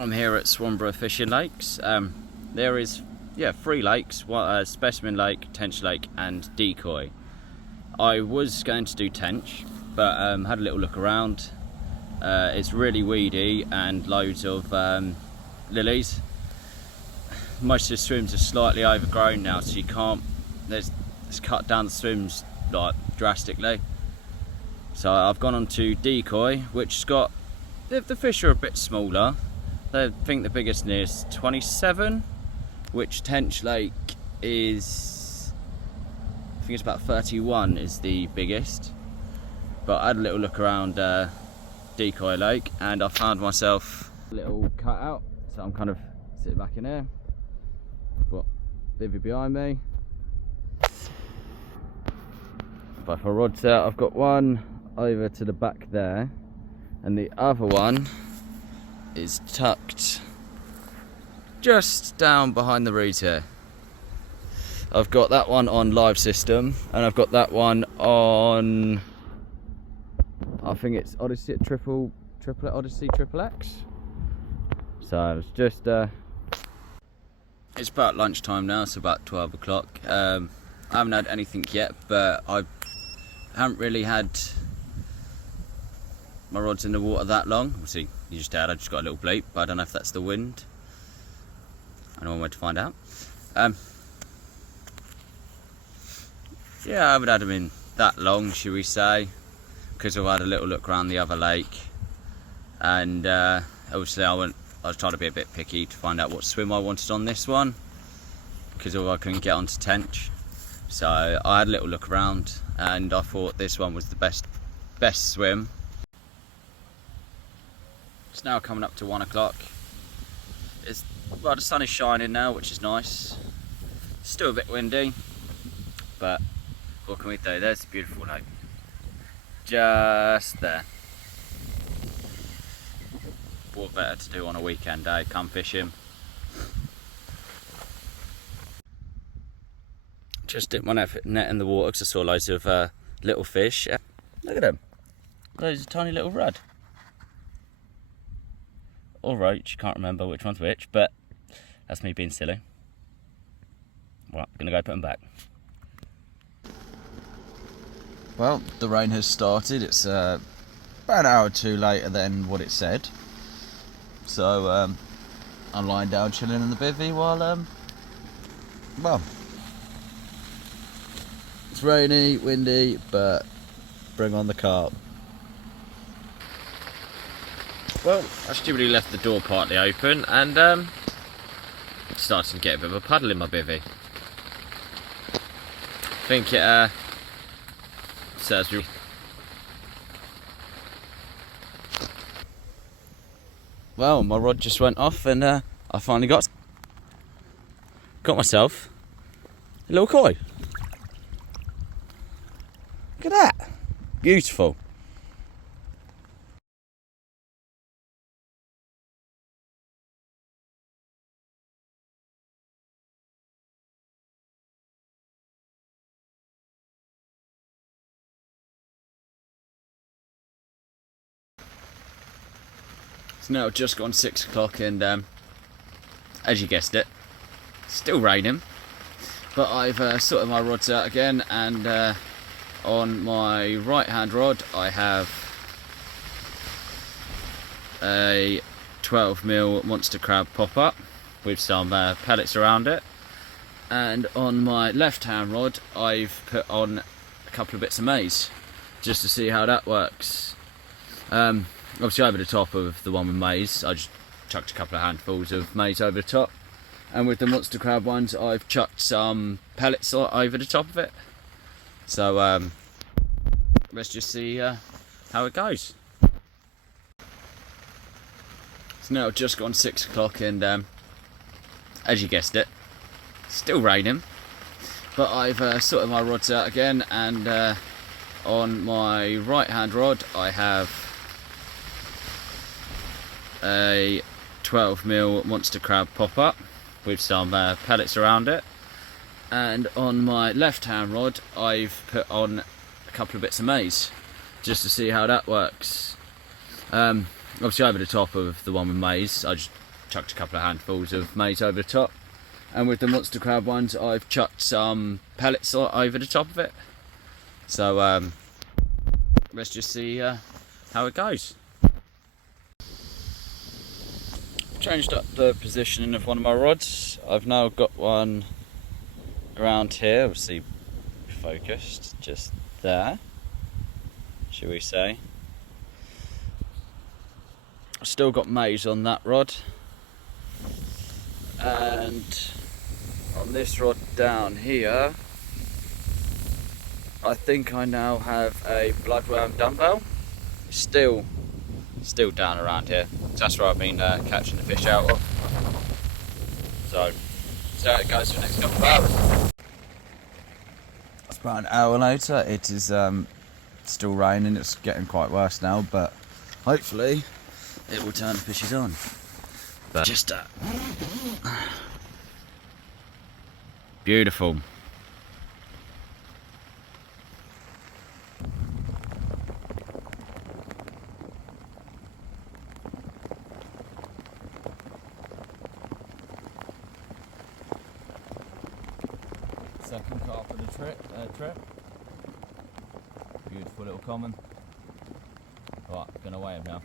I'm here at Swanborough Fishing Lakes. There is, 3 lakes, Specimen Lake, Tench Lake and Decoy. I was going to do Tench, but had a little look around. It's really weedy and loads of lilies. Most of the swims are slightly overgrown now, so you can't, it's cut down the swims like drastically. So I've gone on to Decoy, which's got, the fish are a bit smaller. I think the biggest near is 27, which Tench Lake is, I think it's about 31 is the biggest. But I had a little look around Decoy Lake and I found myself a little cutout. So I'm kind of sitting back in here. Got Vivi behind me. Both my rods out. I've got one over to the back there, and the other one is tucked just down behind the reeds here. I've got that one on live system, and I've got that one on, I think it's Odyssey Triple X. So it's just it's about lunchtime now, so about 12 o'clock. I haven't had anything yet, but I haven't really had my rod's in the water that long. Obviously, I just got a little bleep, but I don't know if that's the wind. I don't know where to find out. Yeah, I haven't had them in that long, should we say, because I've had a little look around the other lake, and obviously I was trying to be a bit picky to find out what swim I wanted on this one, because I couldn't get onto Tench. So I had a little look around, and I thought this one was the best swim. It's now coming up to 1 o'clock. The sun is shining now, which is nice. Still a bit windy, but what can we do? There's a beautiful lake. Just there. What better to do on a weekend day? Come fishing. Just dipped my net in the water because I saw loads of little fish. Look at them. Those tiny little rudd. Or roach, can't remember which one's which, but that's me being silly. Right, gonna go put them back. Well, the rain has started. It's about an hour or two later than what it said. So I'm lying down chilling in the bivvy while well, it's rainy, windy, but bring on the carp. Well, I stupidly left the door partly open, and starting to get a bit of a puddle in my bivvy. I think it serves me. Well, my rod just went off, and I finally got myself a little koi. Look at that, beautiful. It's now just gone 6 o'clock, and as you guessed it, still raining. But I've sorted my rods out again, and on my right hand rod I have a 12mm monster crab pop-up with some pellets around it, and on my left hand rod I've put on a couple of bits of maize just to see how that works. Obviously over the top of the one with maize, I just chucked a couple of handfuls of maize over the top, and with the monster crab ones I've chucked some pellets over the top of it. So let's just see how it goes. It's now just gone 6 o'clock, and as you guessed it, still raining. But I've sorted my rods out again, and on my right hand rod I have a 12mm monster crab pop-up with some pellets around it, and on my left hand rod I've put on a couple of bits of maize just to see how that works. Obviously over the top of the one with maize, I just chucked a couple of handfuls of maize over the top, and with the monster crab ones I've chucked some pellets over the top of it. So let's just see how it goes. Changed up the positioning of one of my rods. I've now got one around here, obviously focused just there, shall we say. I've still got maize on that rod, and on this rod down here I think I now have a bloodworm dumbbell. It's still down around here. That's where I've been catching the fish out of. So see how it goes for the next couple of hours. It's about an hour later. It is still raining. It's getting quite worse now, but hopefully it will turn the fishes on. But just beautiful. Second carp of the trip. Beautiful little common. Right, gonna weigh him now.